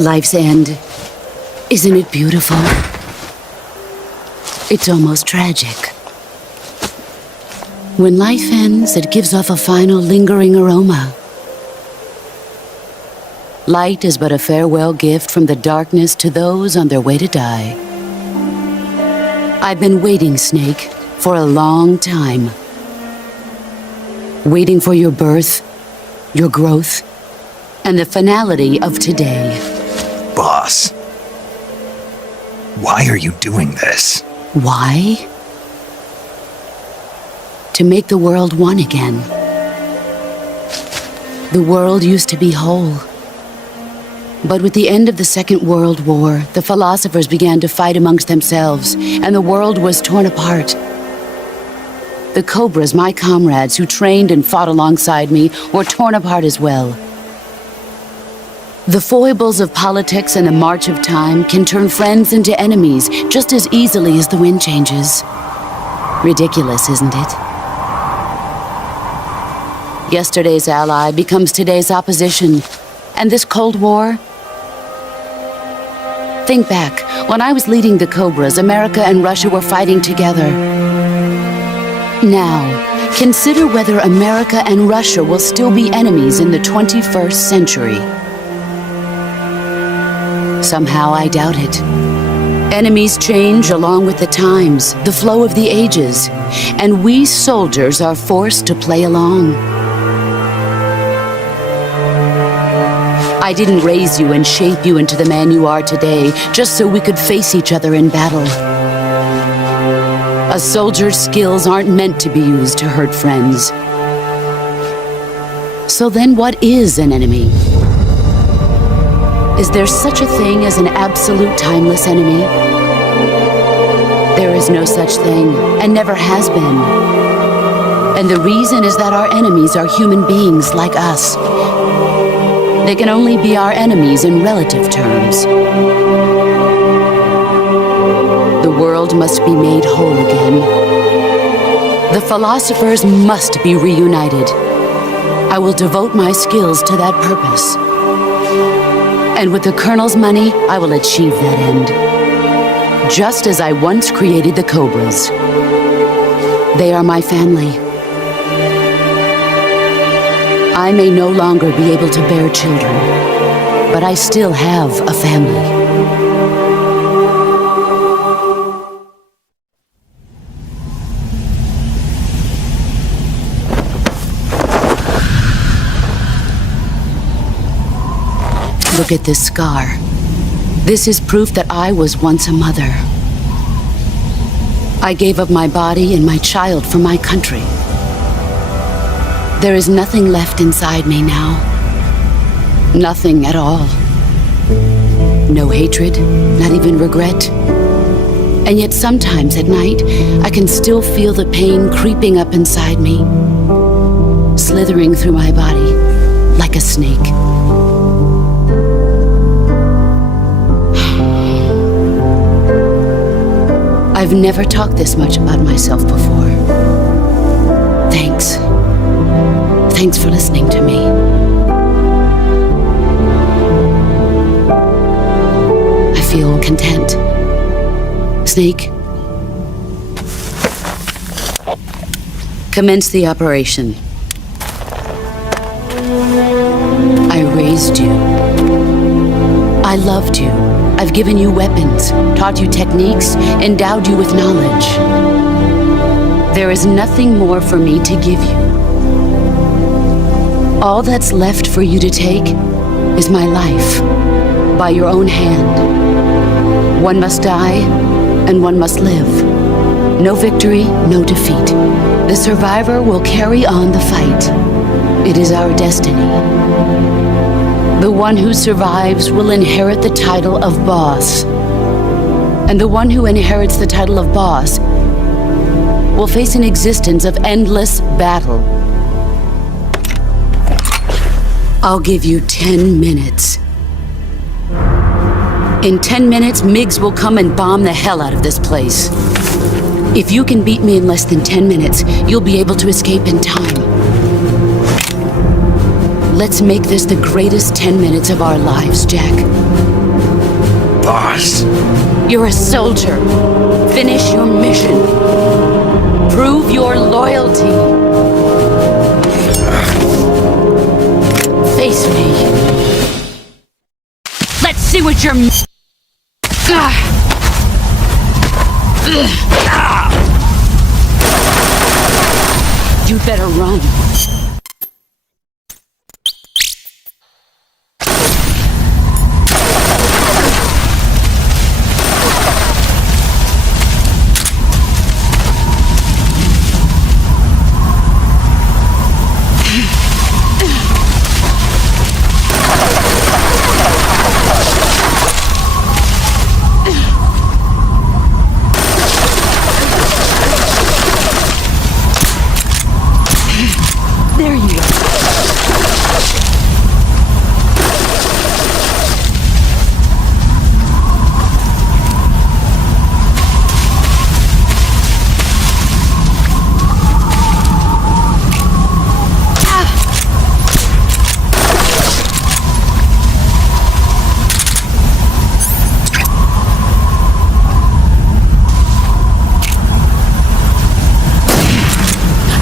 Life's end. Isn't it beautiful? It's almost tragic. When life ends, it gives off a final lingering aroma. Light is but a farewell gift from the darkness to those on their way to die. I've been waiting, Snake, for a long time. Waiting for your birth, your growth, and the finality of today. Boss, why are you doing this? Why? To make the world one again. The world used to be whole. But with the end of the Second World War, the philosophers began to fight amongst themselves, and the world was torn apart. The Cobras, my comrades who trained and fought alongside me, were torn apart as well. The foibles of politics and the march of time can turn friends into enemies just as easily as the wind changes. Ridiculous, isn't it? Yesterday's ally becomes today's opposition. And this Cold War? Think back. When I was leading the Cobras, America and Russia were fighting together. Now, consider whether America and Russia will still be enemies in the 21st century. Somehow I doubt it. Enemies change along with the times, the flow of the ages, and we soldiers are forced to play along. I didn't raise you and shape you into the man you are today just so we could face each other in battle. A soldier's skills aren't meant to be used to hurt friends. So then what is an enemy? Is there such a thing as an absolute timeless enemy? There is no such thing, and never has been. And the reason is that our enemies are human beings like us. They can only be our enemies in relative terms. The world must be made whole again. The philosophers must be reunited. I will devote my skills to that purpose. And with the Colonel's money, I will achieve that end. Just as I once created the Cobras. They are my family. I may no longer be able to bear children, but I still have a family. Look at this scar. This is proof that I was once a mother. I gave up my body and my child for my country. There is nothing left inside me now. Nothing at all. No hatred, not even regret. And yet sometimes at night, I can still feel the pain creeping up inside me, slithering through my body like a snake. I've never talked this much about myself before. Thanks. Thanks for listening to me. I feel content. Snake, commence the operation. I raised you. I loved you. I've given you weapons, taught you techniques, endowed you with knowledge. There is nothing more for me to give you. All that's left for you to take is my life, by your own hand. One must die, and one must live. No victory, no defeat. The survivor will carry on the fight. It is our destiny. The one who survives will inherit the title of boss. And the one who inherits the title of boss will face an existence of endless battle. I'll give you 10 minutes. In 10 minutes, MiGs will come and bomb the hell out of this place. If you can beat me in less than 10 minutes, you'll be able to escape in time. Let's make this the greatest 10 minutes of our lives, Jack. boss. You're a soldier. Finish your mission. Prove your loyalty. Face me. Let's see what you're... You'd better run. There you are.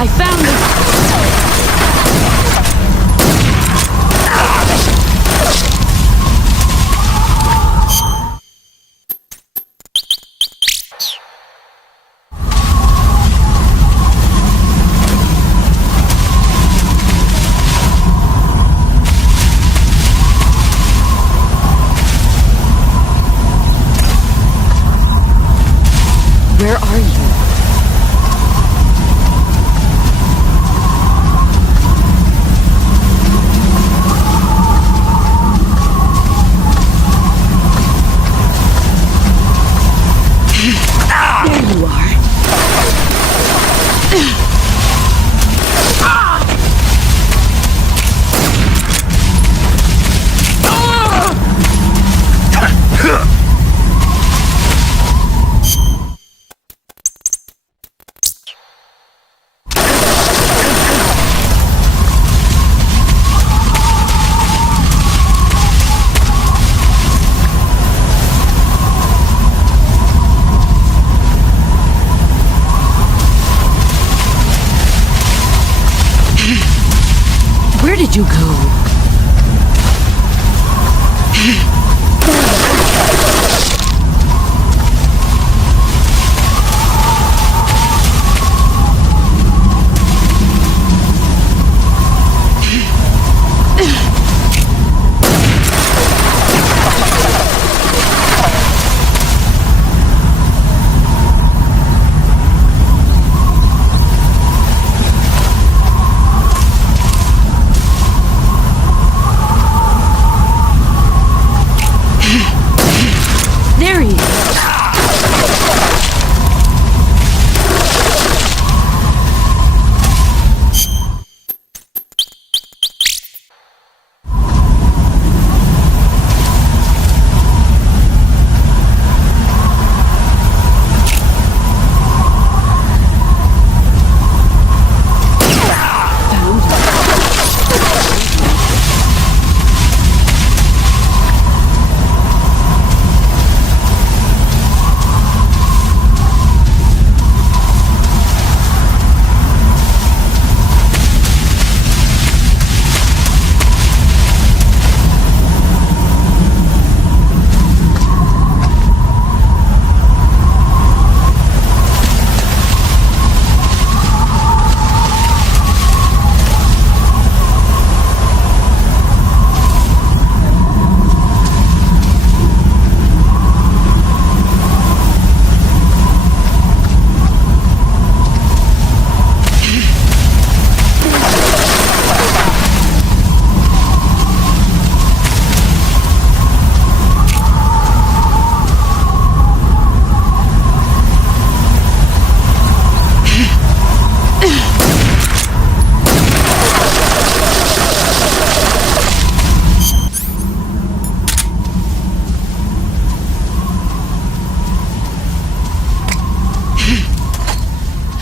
I found it. Where are you? There you are. Where did you go? There he is.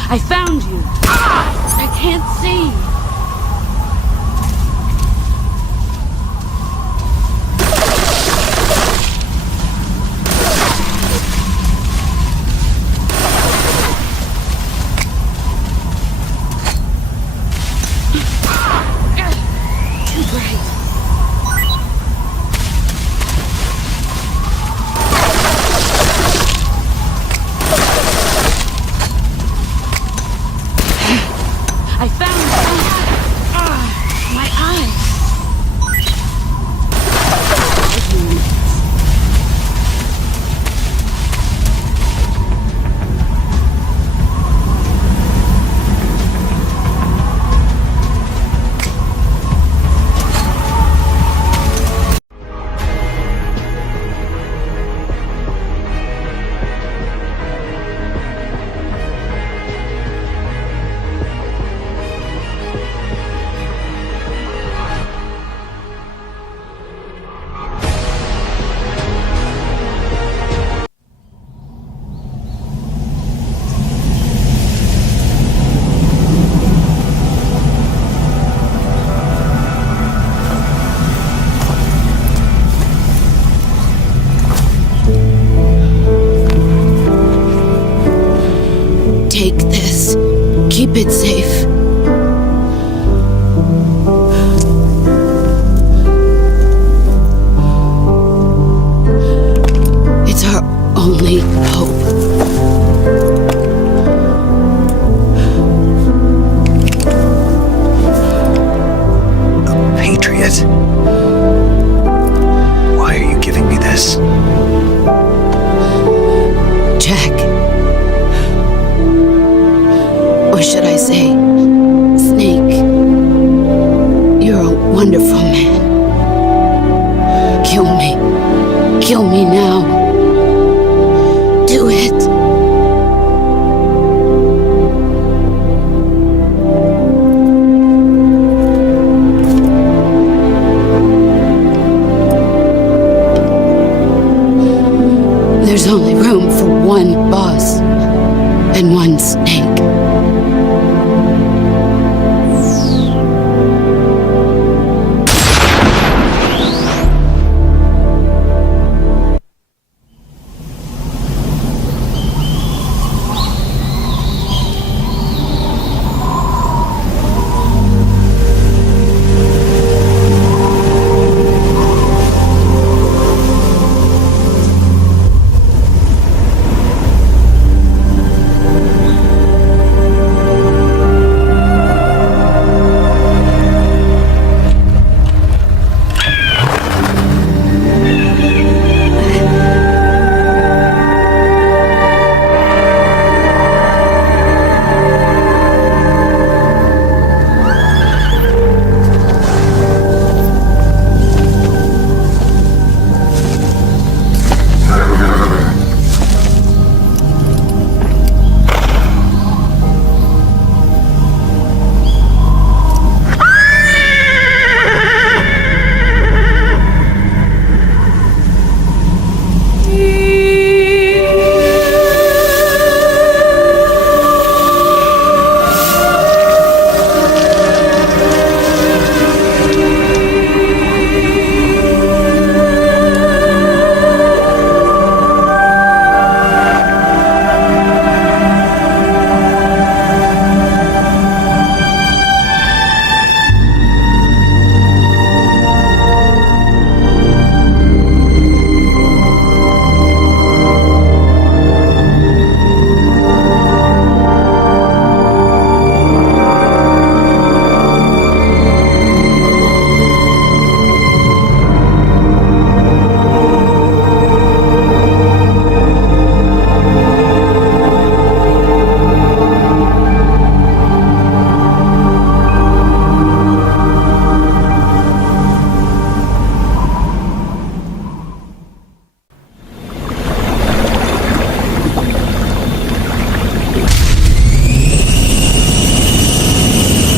I found you. I can't see. I found my eye. Take this. Keep it safe. It's our only hope. A patriot? Why are you giving me this? Jack. Or should I say, Snake, you're a wonderful man. Kill me. Kill me now. Do it. There's only room for one boss and one snake.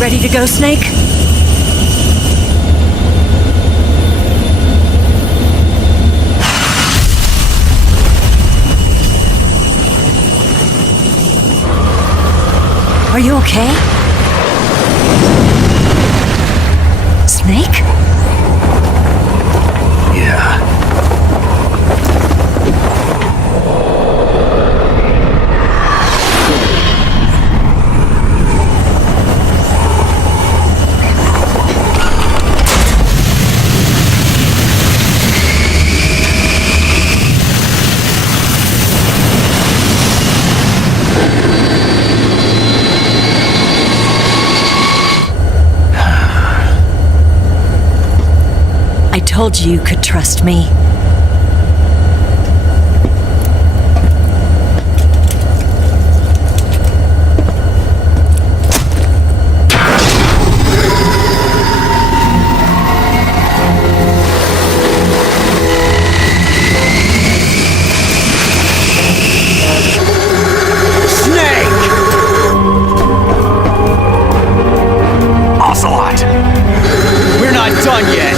Ready to go, Snake? Are you okay? Snake? Yeah. told you you could trust me. Ocelot! We're not done yet!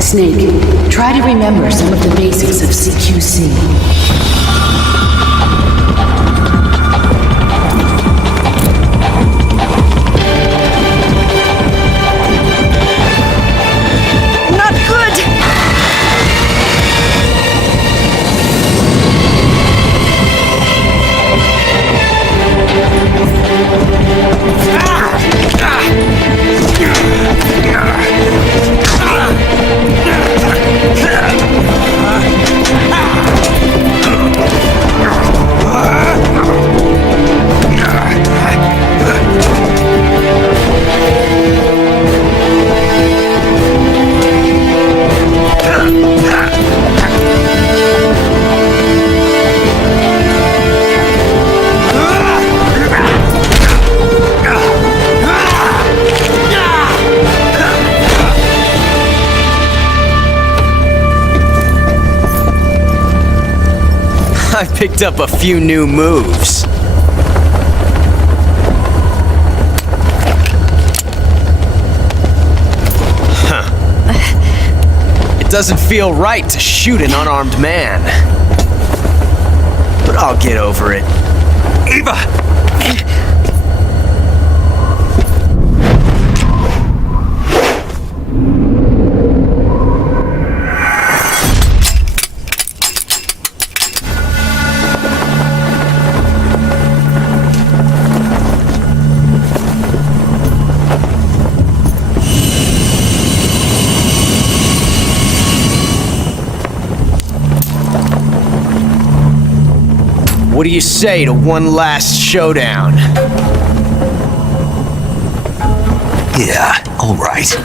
Snake, try to remember some of the basics of CQC. Not good! I picked up a few new moves. It doesn't feel right to shoot an unarmed man. But I'll get over it. Eva! What do you say to one last showdown? Yeah, all right.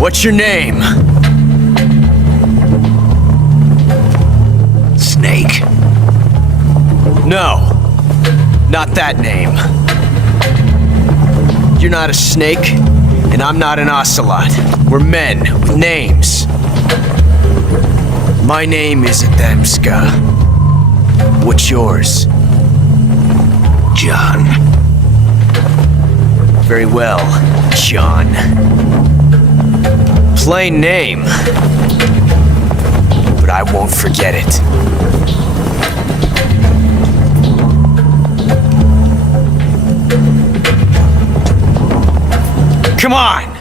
What's your name? Snake. No, not that name. You're not a snake. And I'm not an ocelot. We're men with names. My name is Adamska. What's yours? John. Very well, John. Plain name. But I won't forget it. Come on!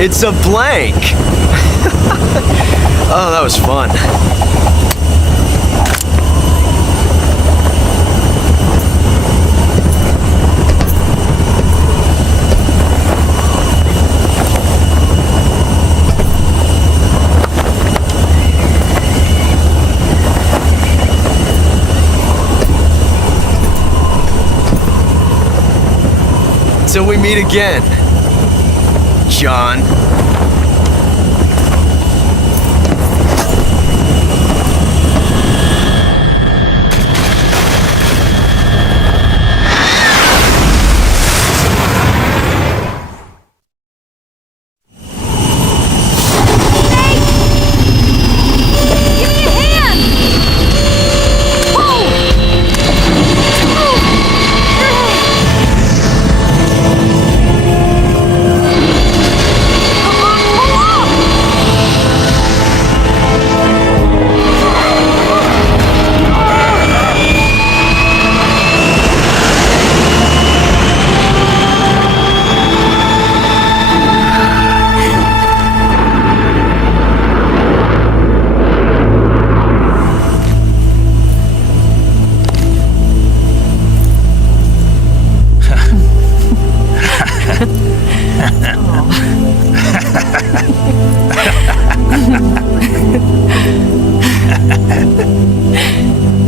It's a blank! Oh, that was fun. Till we meet again, John.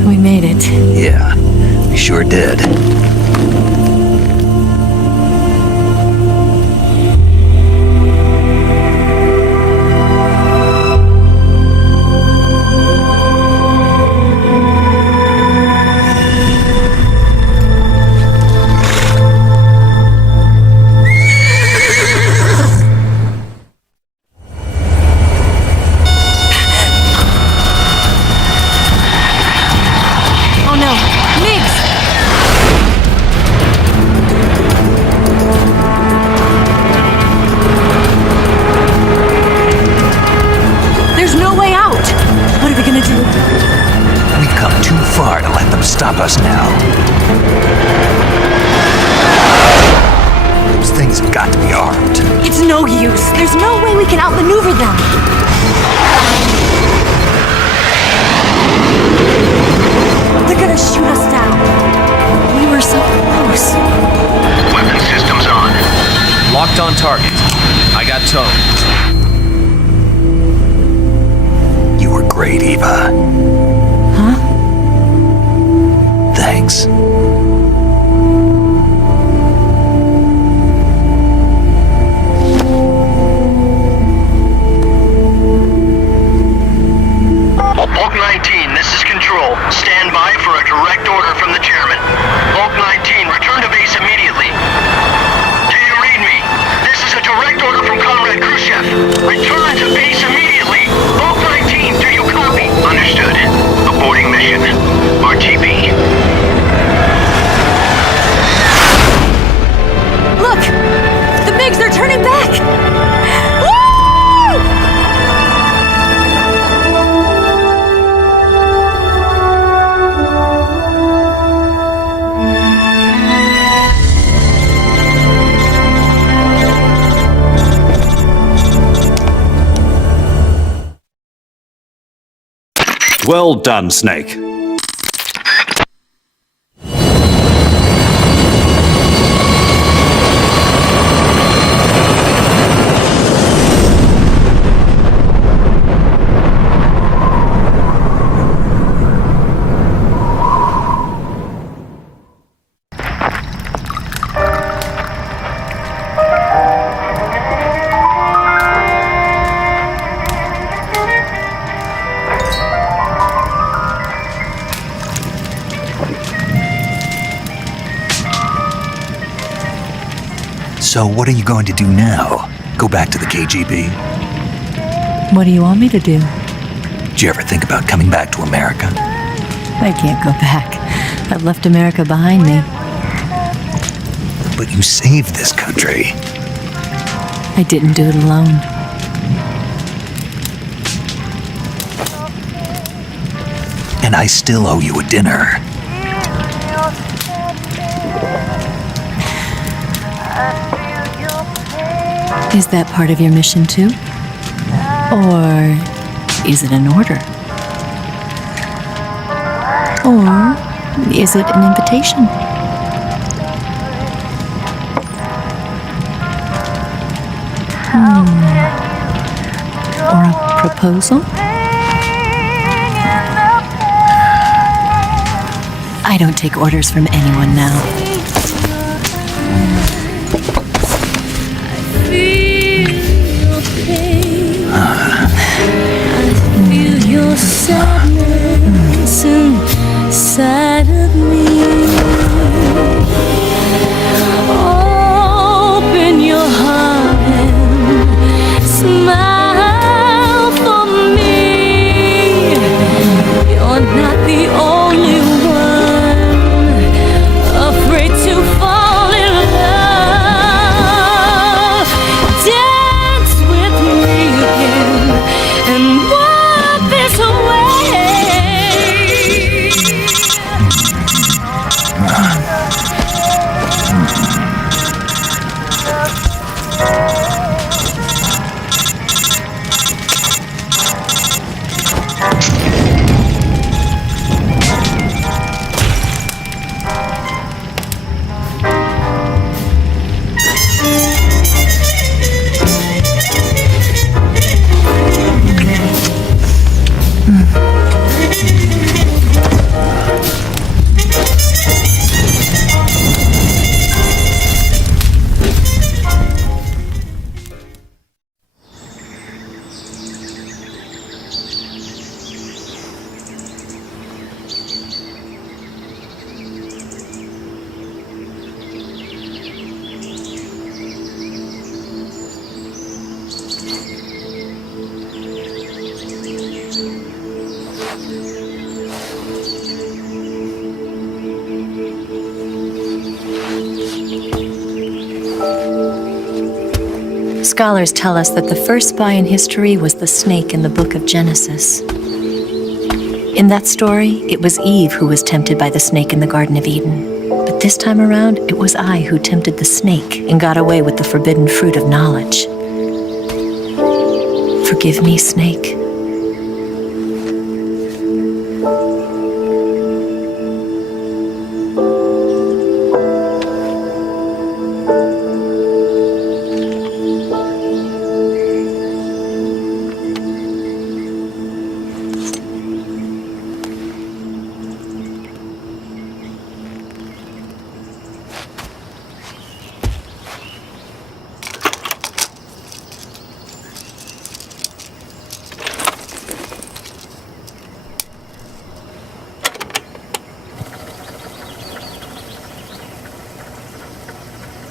We made it. Yeah, we sure did. Oh no, Migs! There's no way out! What are we gonna do? We've come too far to let them stop us now. Those things have got to be armed. It's no use. There's no way we can outmaneuver them. They're gonna shoot us down. We were so close. Weapon systems on. Locked on target. I got towed. You were great, Eva. Huh? Thanks. Bulk 19, this is Control. Stand by for a direct order from the chairman. Bulk 19, return to base immediately. Do you read me? This is a direct order from Comrade Khrushchev. Return to base immediately. Bulk 19, do you copy? Understood. Aborting mission. RTB. Well done, Snake. So what are you going to do now? Go back to the KGB? What do you want me to do? Did you ever think about coming back to America? I can't go back. I've left America behind me. But you saved this country. I didn't do it alone. And I still owe you a dinner. Is that part of your mission too? Or is it an order? Or is it an invitation? Or a proposal? I don't take orders from anyone now. Sadness inside of me. Open your heart and smile for me. You're not the only one afraid to fall in love. Dance with me again and wipe this away. Scholars tell us that the first spy in history was the snake in the book of Genesis. In that story, it was Eve who was tempted by the snake in the Garden of Eden. But this time around, it was I who tempted the snake and got away with the forbidden fruit of knowledge. Forgive me, snake.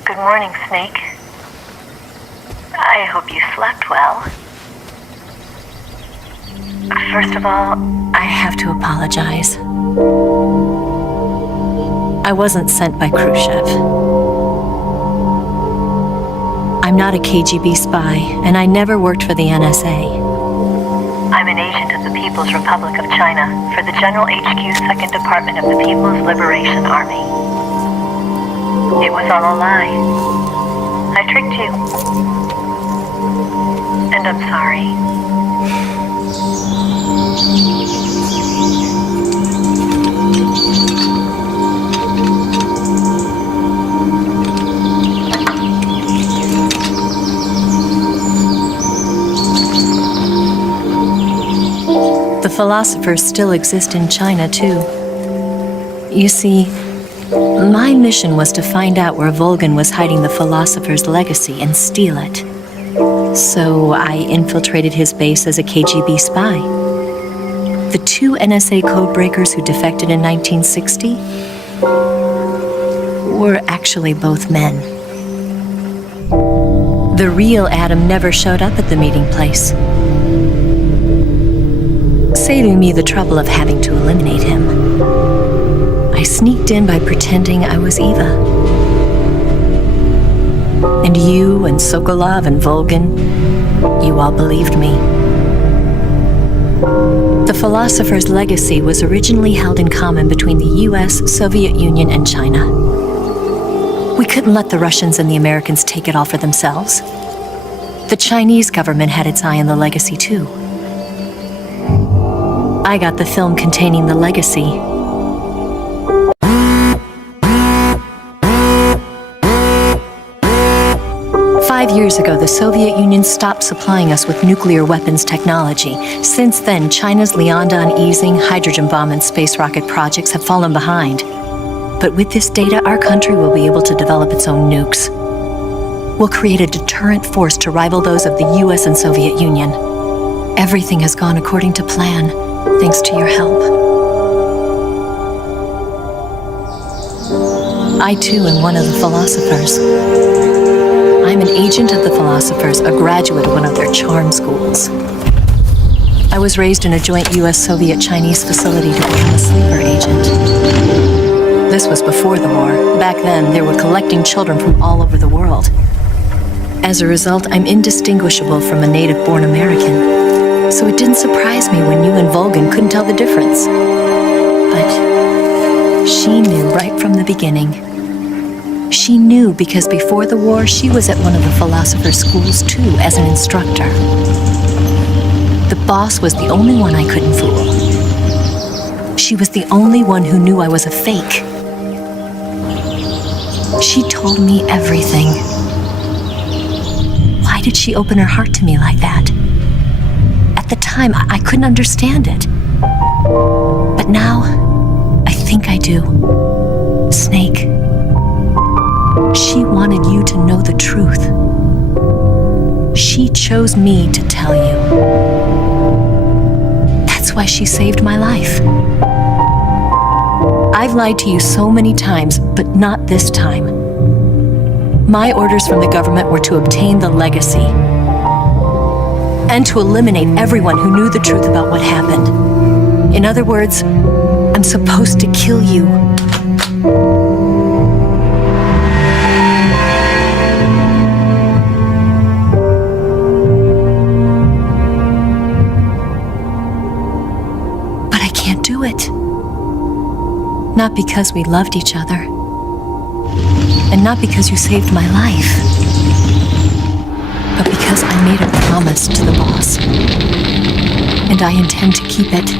Good morning, Snake. I hope you slept well. First of all, I have to apologize. I wasn't sent by Khrushchev. I'm not a KGB spy, and I never worked for the NSA. I'm an agent of the People's Republic of China for the General HQ 2nd Department of the People's Liberation Army. It was all a lie. I tricked you. And I'm sorry. philosophers still exist in China, too. You see, my mission was to find out where Volgan was hiding the philosopher's legacy and steal it. So I infiltrated his base as a KGB spy. The 2 NSA codebreakers who defected in 1960 were actually both men. The real Adam never showed up at the meeting place, saving me the trouble of having to eliminate him. I sneaked in by pretending I was Eva. And you and Sokolov and Volgan, you all believed me. The philosopher's legacy was originally held in common between the US, Soviet Union, and China. We couldn't let the Russians and the Americans take it all for themselves. The Chinese government had its eye on the legacy, too. I got the film containing the legacy. Five years ago, the Soviet Union stopped supplying us with nuclear weapons technology. Since then, China's Liaodong easing, hydrogen bomb, and space rocket projects have fallen behind. But with this data, our country will be able to develop its own nukes. We'll create a deterrent force to rival those of the US and Soviet Union. Everything has gone according to plan, thanks to your help. I, too, am one of the philosophers. I'm an agent of the philosophers, a graduate of one of their charm schools. I was raised in a joint US-Soviet-Chinese facility to become a sleeper agent. This was before the war. Back then, they were collecting children from all over the world. As a result, I'm indistinguishable from a native-born American. So it didn't surprise me when you and Volgan couldn't tell the difference. But she knew right from the beginning. She knew because before the war, she was at one of the philosopher's schools too, as an instructor. The boss was the only one I couldn't fool. She was the only one who knew I was a fake. She told me everything. Why did she open her heart to me like that? At the time, I couldn't understand it. But now, I think I do. Snake. She wanted you to know the truth. She chose me to tell you. That's why she saved my life. I've lied to you so many times, but not this time. My orders from the government were to obtain the legacy and to eliminate everyone who knew the truth about what happened. In other words, I'm supposed to kill you. Not because we loved each other, and not because you saved my life, but because I made a promise to the boss, and I intend to keep it.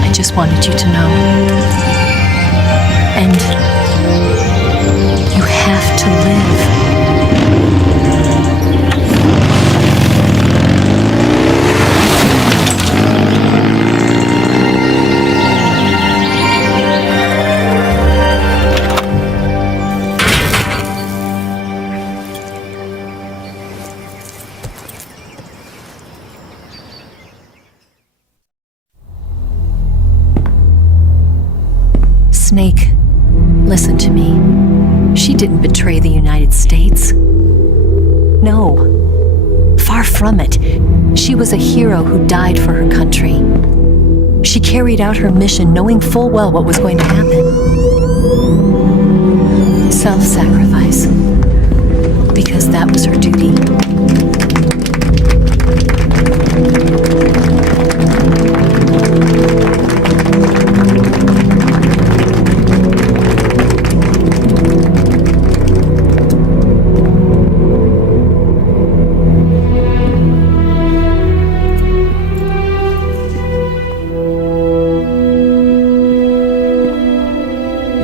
I just wanted you to know. And you have to live. Snake, listen to me. She didn't betray the United States. No. Far from it. She was a hero who died for her country. She carried out her mission knowing full well what was going to happen. Self-sacrifice. Because that was her duty.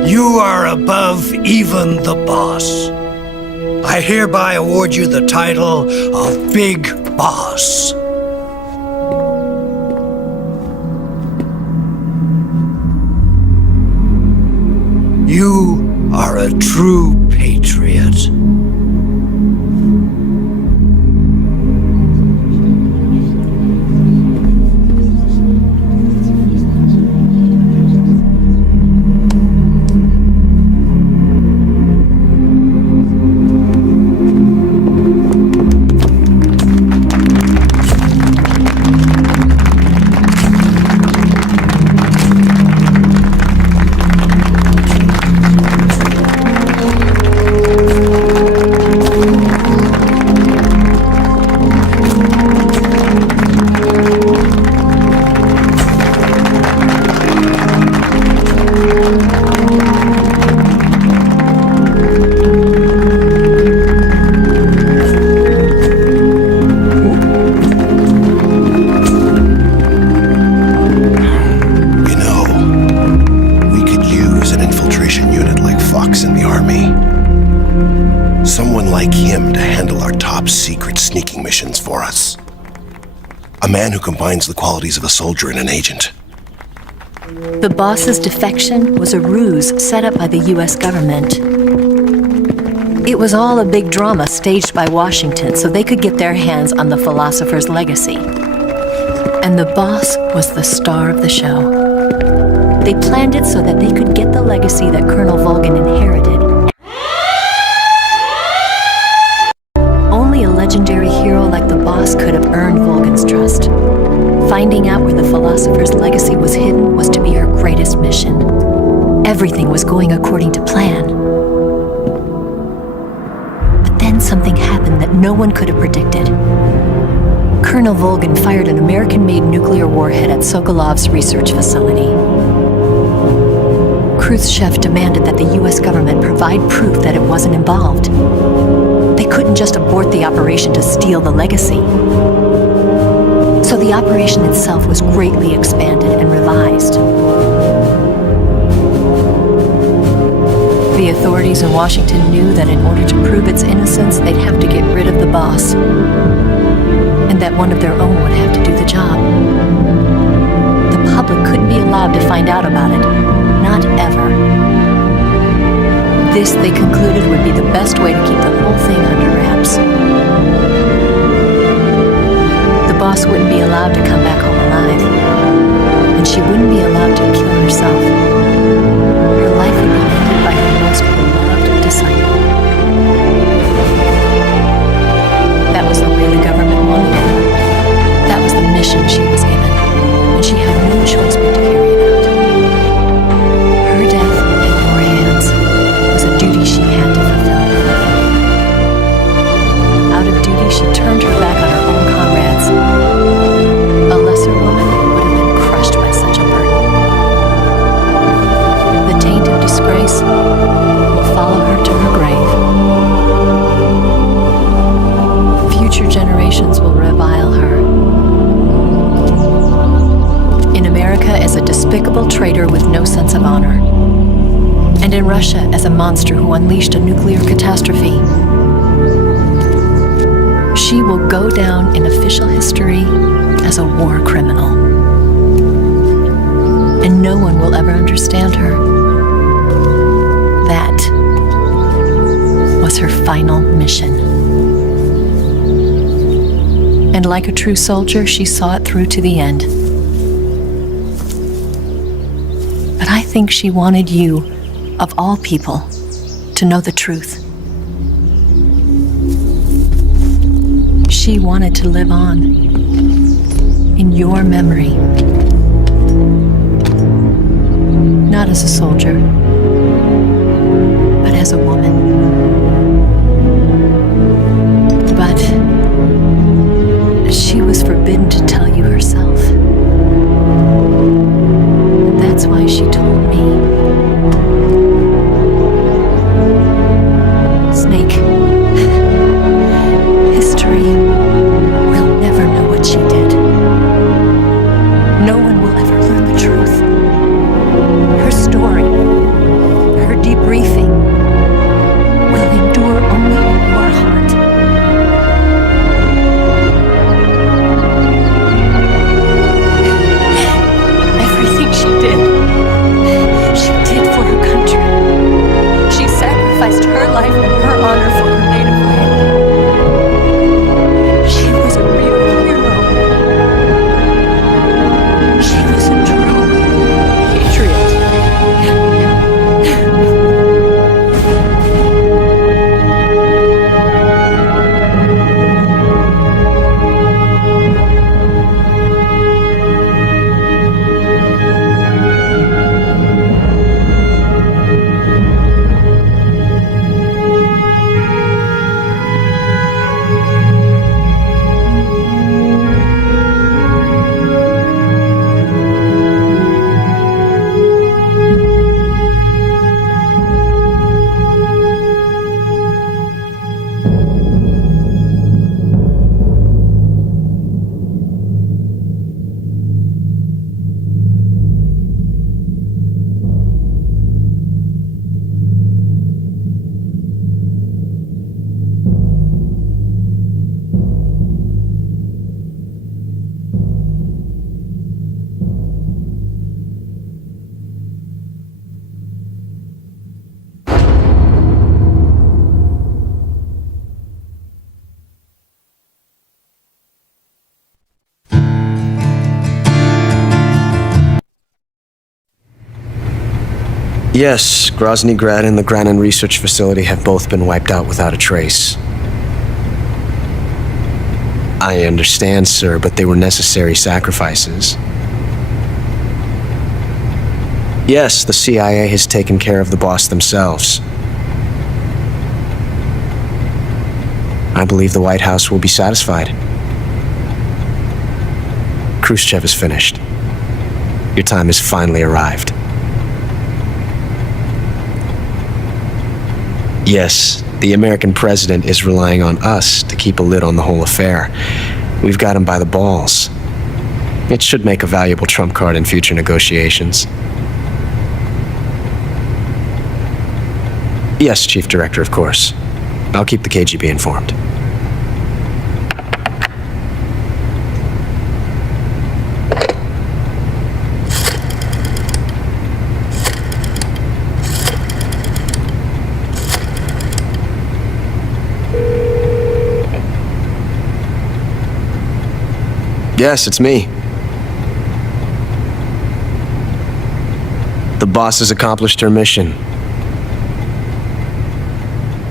You are above even the boss. I hereby award you the title of Big Boss. You are a true patriot. For us. A man who combines the qualities of a soldier and an agent. The boss's defection was a ruse set up by the US government. It was all a big drama staged by Washington so they could get their hands on the philosopher's legacy. And the boss was the star of the show. They planned it so that they could get the legacy that Colonel Volgin inherited. Only a legendary hero like the boss could have earned Volgin's trust. Finding out where the philosopher's legacy was hidden was to be her greatest mission. Everything was going according to plan. But then something happened that no one could have predicted. Colonel Volgin fired an American-made nuclear warhead at Sokolov's research facility. Khrushchev demanded that the US government provide proof that it wasn't involved. They couldn't just abort the operation to steal the legacy. So the operation itself was greatly expanded and revised. The authorities in Washington knew that in order to prove its innocence, they'd have to get rid of the boss, and that one of their own would have to do the job. The public couldn't be allowed to find out about it, not ever. This, they concluded, would be the best way to keep the whole thing under wraps. The boss wouldn't be allowed to come back home alive, and she wouldn't be allowed to kill herself. Her life would be ended by her most beloved disciple. That was the way the government wanted it. That was the mission she was given, and she had no choice but to carry it out. Her death in your hands was a duty she had to fulfill. Out of duty, she turned her back on her own comrades. A lesser woman would have been crushed by such a burden. The taint of disgrace will follow her to her grave. Future generations will revile her. In America as a despicable traitor with no sense of honor. And in Russia as a monster who unleashed a nuclear catastrophe. She will go down in official history as a war criminal. And no one will ever understand her. That was her final mission. And like a true soldier, she saw it through to the end. But I think she wanted you, of all people, to know the truth. She wanted to live on in your memory. Not as a soldier, but as a woman. But she was forbidden to tell you herself. And that's why she told me. Snake, history will never know what she did. No one will ever learn the truth. Her story, her debriefing, Yes, Grozny Grad and the Granin Research Facility have both been wiped out without a trace. I understand, sir, but they were necessary sacrifices. Yes, the CIA has taken care of the boss themselves. I believe the White House will be satisfied. Khrushchev is finished. Your time has finally arrived. Yes, the American president is relying on us to keep a lid on the whole affair. We've got him by the balls. It should make a valuable trump card in future negotiations. Yes, Chief Director, of course. I'll keep the KGB informed. Yes, it's me. The boss has accomplished her mission.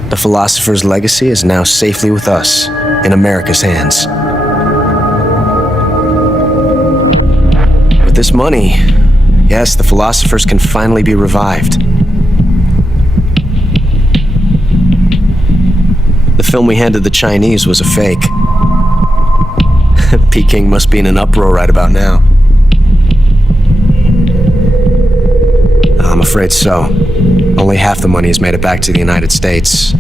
The philosopher's legacy is now safely with us, in America's hands. With this money, yes, the philosophers can finally be revived. The film we handed the Chinese was a fake. Peking must be in an uproar right about now. I'm afraid so. Only half the money has made it back to the United States.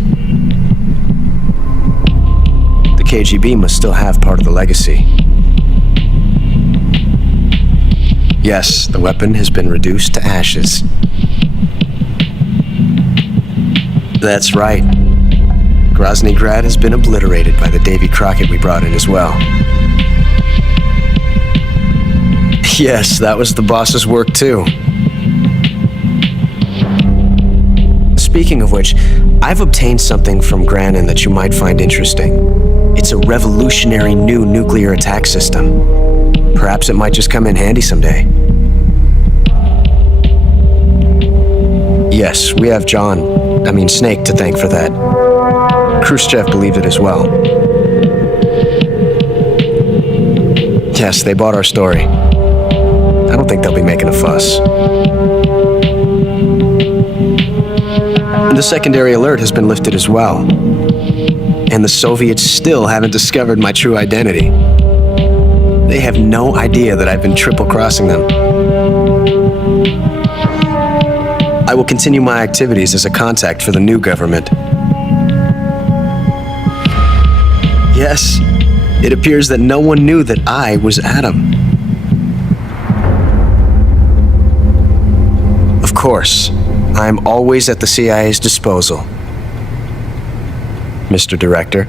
The KGB must still have part of the legacy. Yes, the weapon has been reduced to ashes. That's right. Grozny Grad has been obliterated by the Davy Crockett we brought in as well. Yes, that was the boss's work too. Speaking of which, I've obtained something from Granin that you might find interesting. It's a revolutionary new nuclear attack system. Perhaps it might just come in handy someday. Yes, we have Snake to thank for that. Khrushchev believed it as well. Yes, they bought our story. I don't think they'll be making a fuss. The secondary alert has been lifted as well. And the Soviets still haven't discovered my true identity. They have no idea that I've been triple-crossing them. I will continue my activities as a contact for the new government. Yes, it appears that no one knew that I was Adam. Of course, I'm always at the CIA's disposal, Mr. Director.